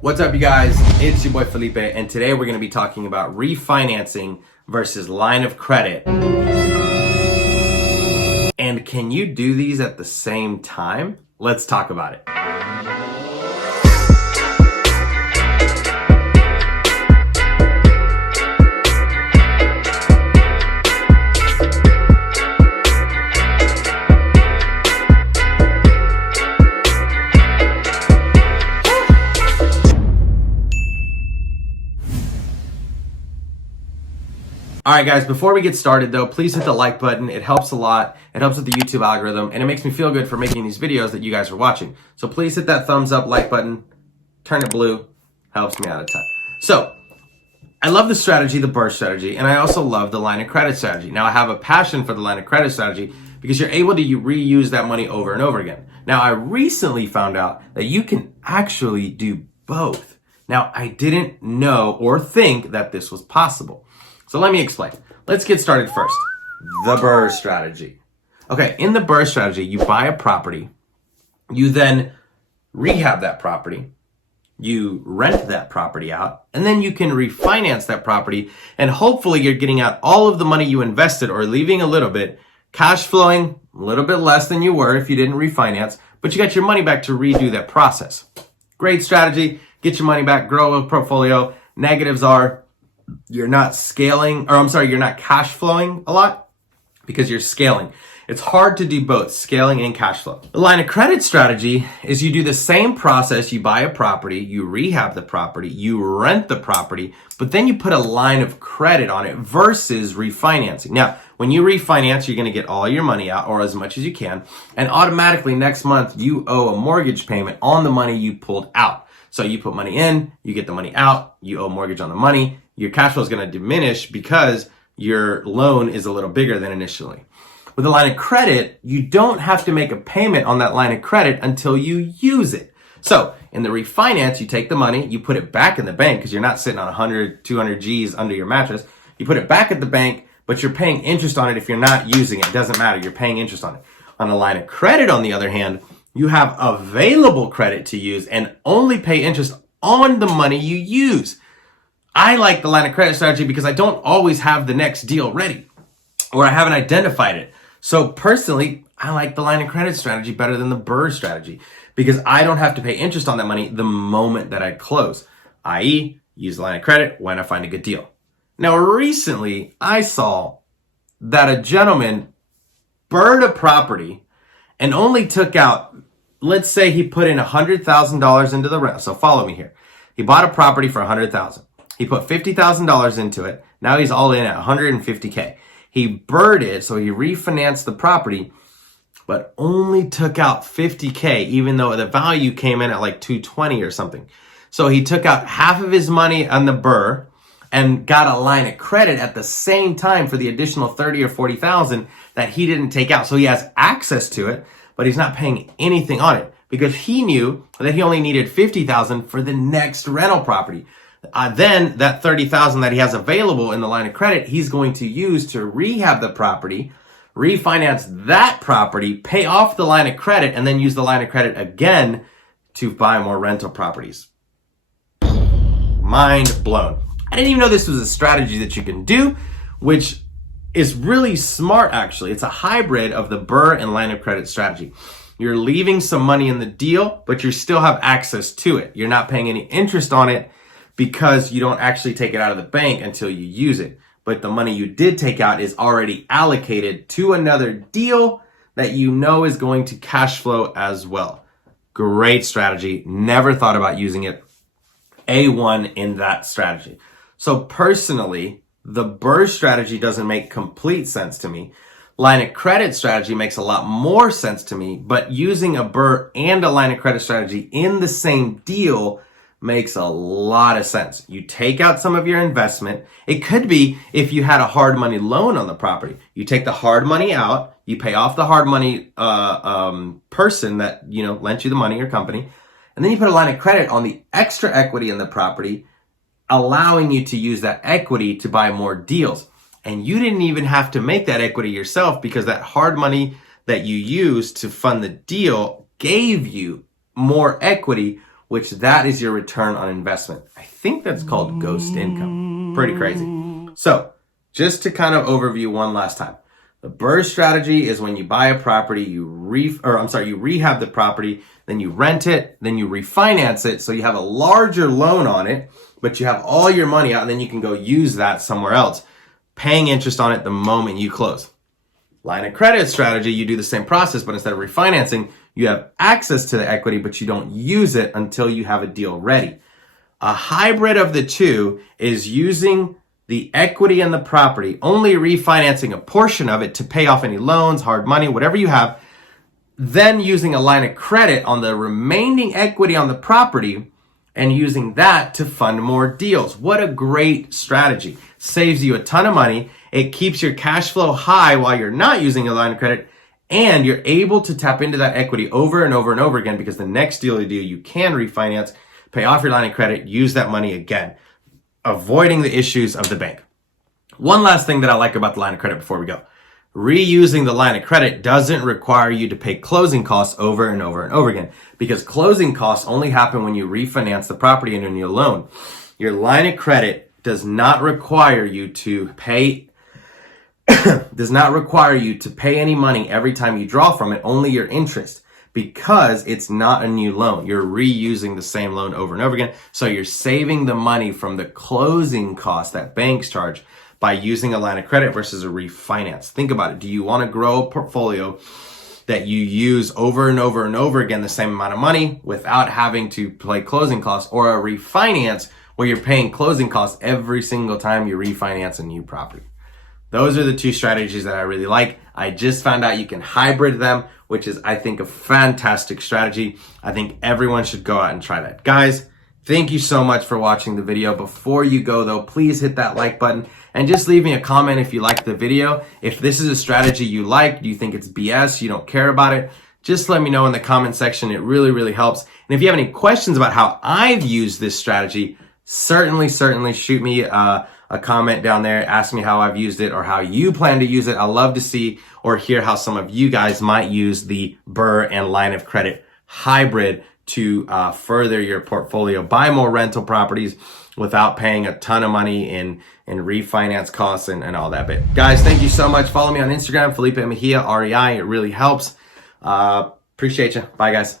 What's up, you guys? It's your boy Felipe, and today we're going to be talking about refinancing versus line of credit. And can you do these at the same time? Let's talk about it. All right, guys, before we get started, though, please hit the like button. It helps a lot. It helps with the YouTube algorithm, and it makes me feel good for making these videos that you guys are watching. So please hit that thumbs up, like button, turn it blue. Helps me out a ton. So I love the strategy, the BRRRR strategy, and I also love the line of credit strategy. Now, I have a passion for the line of credit strategy because you're able to reuse that money over and over again. Now, I recently found out that you can actually do both. Now, I didn't know or think that this was possible. So let me explain. Let's get started first. The BRRRR strategy. Okay, in the BRRRR strategy, you buy a property, you then rehab that property, you rent that property out, and then you can refinance that property, and hopefully you're getting out all of the money you invested or leaving a little bit, cash flowing a little bit less than you were if you didn't refinance, but you got your money back to redo that process. Great strategy. Get your money back, grow a portfolio. Negatives are you're not cash flowing a lot because you're scaling. It's hard to do both, scaling and cash flow. The line of credit strategy is you do the same process. You buy a property, you rehab the property, you rent the property, but then you put a line of credit on it versus refinancing. Now, when you refinance, you're going to get all your money out or as much as you can, and automatically next month you owe a mortgage payment on the money you pulled out. So you put money in, you get the money out, you owe mortgage on the money. Your cash flow is going to diminish because your loan is a little bigger than initially. With a line of credit, you don't have to make a payment on that line of credit until you use it. So in the refinance, you take the money, you put it back in the bank because you're not sitting on 100, 200 G's under your mattress. You put it back at the bank, but you're paying interest on it if you're not using it. It doesn't matter. You're paying interest on it. On a line of credit, on the other hand, you have available credit to use and only pay interest on the money you use. I like the line of credit strategy because I don't always have the next deal ready or I haven't identified it. So personally, I like the line of credit strategy better than the BRRRR strategy because I don't have to pay interest on that money the moment that I close, i.e. use the line of credit when I find a good deal. Now, recently I saw that a gentleman BRRRR'd a property and only took out, let's say he put in $100,000 into the rent. So follow me here. He bought a property for $100,000. He put $50,000 into it. Now he's all in at $150K. He BRRRR'd it, so he refinanced the property, but only took out $50K, even though the value came in at like $220 or something. So he took out half of his money on the BRRRR and got a line of credit at the same time for the additional $30,000 or $40,000 that he didn't take out. So he has access to it, but he's not paying anything on it because he knew that he only needed $50,000 for the next rental property. Then that $30,000 that he has available in the line of credit, he's going to use to rehab the property, refinance that property, pay off the line of credit, and then use the line of credit again to buy more rental properties. Mind blown. I didn't even know this was a strategy that you can do, which is really smart, actually. It's a hybrid of the BRRRR and line of credit strategy. You're leaving some money in the deal, but you still have access to it. You're not paying any interest on it because you don't actually take it out of the bank until you use it. But the money you did take out is already allocated to another deal that you know is going to cash flow as well. Great strategy. Never thought about using it. A1 in that strategy. So personally, the BRRRR strategy doesn't make complete sense to me. Line of credit strategy makes a lot more sense to me, but using a BRRRR and a line of credit strategy in the same deal makes a lot of sense. You take out some of your investment. It could be if you had a hard money loan on the property. You take the hard money out, you pay off the hard money person that lent you the money, your company, and then you put a line of credit on the extra equity in the property, allowing you to use that equity to buy more deals. And you didn't even have to make that equity yourself because that hard money that you used to fund the deal gave you more equity which that is your return on investment. I think that's called ghost income. Pretty crazy. So just to kind of overview one last time. The BRRRR strategy is when you buy a property, you rehab the property, then you rent it, then you refinance it, so you have a larger loan on it, but you have all your money out, and then you can go use that somewhere else, paying interest on it the moment you close. Line of credit strategy, you do the same process, but instead of refinancing, you have access to the equity, but you don't use it until you have a deal ready. A hybrid of the two is using the equity in the property, only refinancing a portion of it to pay off any loans, hard money, whatever you have, then using a line of credit on the remaining equity on the property and using that to fund more deals. What a great strategy. Saves you a ton of money. It keeps your cash flow high while you're not using a line of credit, and you're able to tap into that equity over and over and over again because the next deal you do, you can refinance, pay off your line of credit, use that money again, avoiding the issues of the bank. One last thing that I like about the line of credit before we go. Reusing the line of credit doesn't require you to pay closing costs over and over and over again, because closing costs only happen when you refinance the property and in your loan. Your line of credit does not require you to pay any money every time you draw from it, only your interest, because it's not a new loan. You're reusing the same loan over and over again. So you're saving the money from the closing costs that banks charge by using a line of credit versus a refinance. Think about it. Do you want to grow a portfolio that you use over and over and over again the same amount of money without having to pay closing costs, or a refinance where you're paying closing costs every single time you refinance a new property? Those are the two strategies that I really like. I just found out you can hybrid them, which is, I think, a fantastic strategy. I think everyone should go out and try that. Guys, thank you so much for watching the video. Before you go though, please hit that like button and just leave me a comment if you liked the video. If this is a strategy you like, do you think it's BS, you don't care about it, just let me know in the comment section. It really, really helps. And if you have any questions about how I've used this strategy, certainly shoot me a comment down there. Ask me how I've used it or how you plan to use it. I love to see or hear how some of you guys might use the BRRRR and line of credit hybrid to further your portfolio, buy more rental properties without paying a ton of money in refinance costs and all that bit. Guys, thank you so much. Follow me on Instagram, Felipe Mejia, REI. It really helps. Appreciate you. Bye, guys.